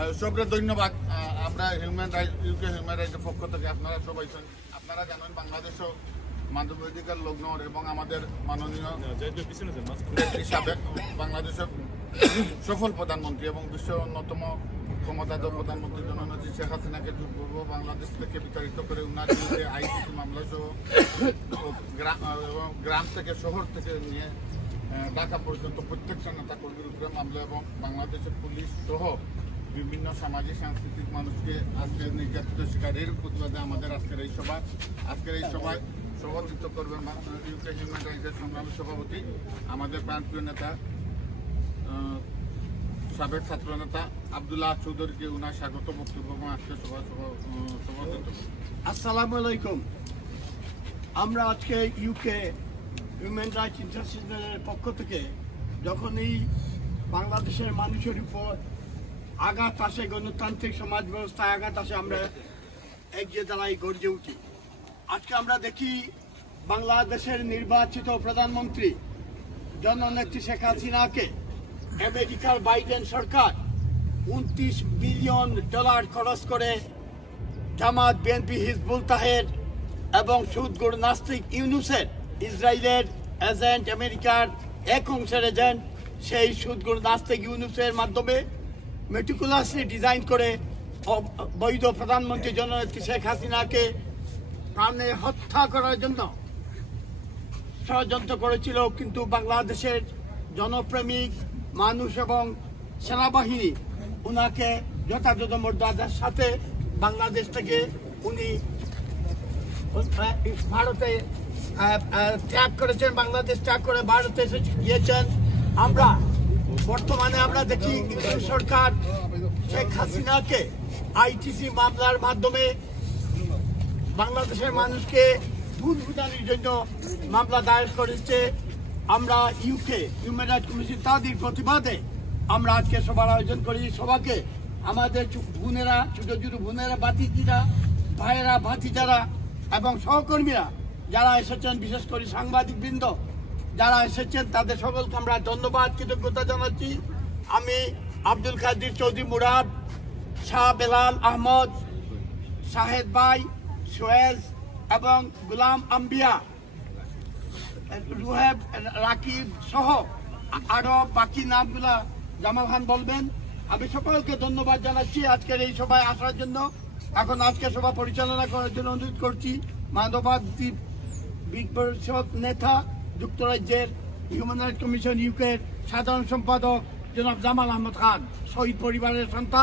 সবরে ধন্যবাদ। আমরা ইউকে হিউম্যান রাইটসের পক্ষ থেকে আপনারা জানেন বাংলাদেশও মানবাধিকার লগ্ন এবং আমাদের মাননীয় সাবেক বাংলাদেশের সফল প্রধানমন্ত্রী এবং বিশ্বের অন্যতম ক্ষমতাধর প্রধানমন্ত্রী জননেত্রী শেখ হাসিনাকে পূর্ব বাংলাদেশ থেকে বিতাড়িত করে উনার বিরুদ্ধে আইসিটি মামলা সহ গ্রাম থেকে শহর থেকে নিয়ে ঢাকা পর্যন্ত প্রত্যেকটা নেতা কর্মীর উপরে মামলা এবং বাংলাদেশের পুলিশ সহ বিভিন্ন সামাজিক সাংস্কৃতিক মানুষকে আজকে নির্যাতিত শিকারের প্রতিবাদে আমাদের আজকের এই সভায় সভাপতিত্ব করবেন ইউকে হিউম্যান রাইটসের সংগ্রামী সভাপতি আমাদের প্রাণপ্রিয় নেতা সাবেক ছাত্র নেতা আব্দুল্লাহ চৌধুরীকে উনার স্বাগত বক্তব্য এবং আজকে সভাপতিত্ব। আসসালামু আলাইকুম। আমরা আজকে ইউকে হিউম্যান রাইটস ইন্টারন্যাশনালের পক্ষ থেকে যখন এই বাংলাদেশের মানুষের উপর আঘাত আসে, গণতান্ত্রিক সমাজ ব্যবস্থায় আঘাত আসে, আমরা এগিয়ে দাঁড়াই, গর্জে উঠি। আজকে আমরা দেখি বাংলাদেশের নির্বাচিত প্রধানমন্ত্রী জননেত্রী শেখ হাসিনাকে আমেরিকার বাইডেন সরকার $29 বিলিয়ন খরচ করে জামাত, বিএনপি, হিজবুল তাহের এবং সুদঘোর নাস্তিক ইউনুসের ইসরায়েলের এজেন্ট, আমেরিকার এক অংশের এজেন্ট, সেই সুদঘোর নাস্তিক ইউনুসের মাধ্যমে মেটিকুলাসলি ডিজাইন করে বৈধ প্রধানমন্ত্রী জননেত্রী শেখ হাসিনাকে প্রাণে হত্যা করার জন্য ষড়যন্ত্র করেছিল। কিন্তু বাংলাদেশের জনপ্রেমিক মানুষ এবং সেনাবাহিনী উনাকে যথাযথ মর্যাদার সাথে বাংলাদেশ থেকে উনি ভারতে ত্যাগ করেছেন, বাংলাদেশ ত্যাগ করে ভারতে এসে গিয়েছেন। বর্তমানে আমরা দেখি সরকার শেখ হাসিনাকে আইটিসি মামলার মাধ্যমে বাংলাদেশের মানুষকে ভুলভুটানির জন্য মামলা দায়ের করেছে। আমরা ইউকে হিউম্যান রাইটস কমিশন তাদের প্রতিবাদে আমরা আজকে সবার আয়োজন করি। সবাকে আমাদের বোনেরা, ছোট ছোট বোনেরা, বাতিজিরা, ভাইয়েরা, ভাতিজারা এবং সহকর্মীরা যারা এসেছেন, বিশেষ করে সাংবাদিকবৃন্দ যারা এসেছেন, তাদের সকলকে আমরা ধন্যবাদ, কৃতজ্ঞতা জানাচ্ছি। আমি আব্দুল কাদির চৌধুরী মুরাদ, শাহ বেলাল আহমদ, শাহেদ ভাই, সোহেল এবং গুলাম আম্বিয়া, রুহেব, রাকিব সহ আরো বাকি নামগুলা জামাল খান বলবেন। আমি সকলকে ধন্যবাদ জানাচ্ছি আজকের এই সভায় আসার জন্য। এখন আজকে সভা পরিচালনা করার জন্য অনুরোধ করছি মানবাধিকার পরিষদ নেতা, যুক্তরাজ্যের হিউম্যান রাইটস কমিশন ইউকের সাধারণ সম্পাদক জনাব জামাল আহমদ খান, শহীদ পরিবারের সন্তান।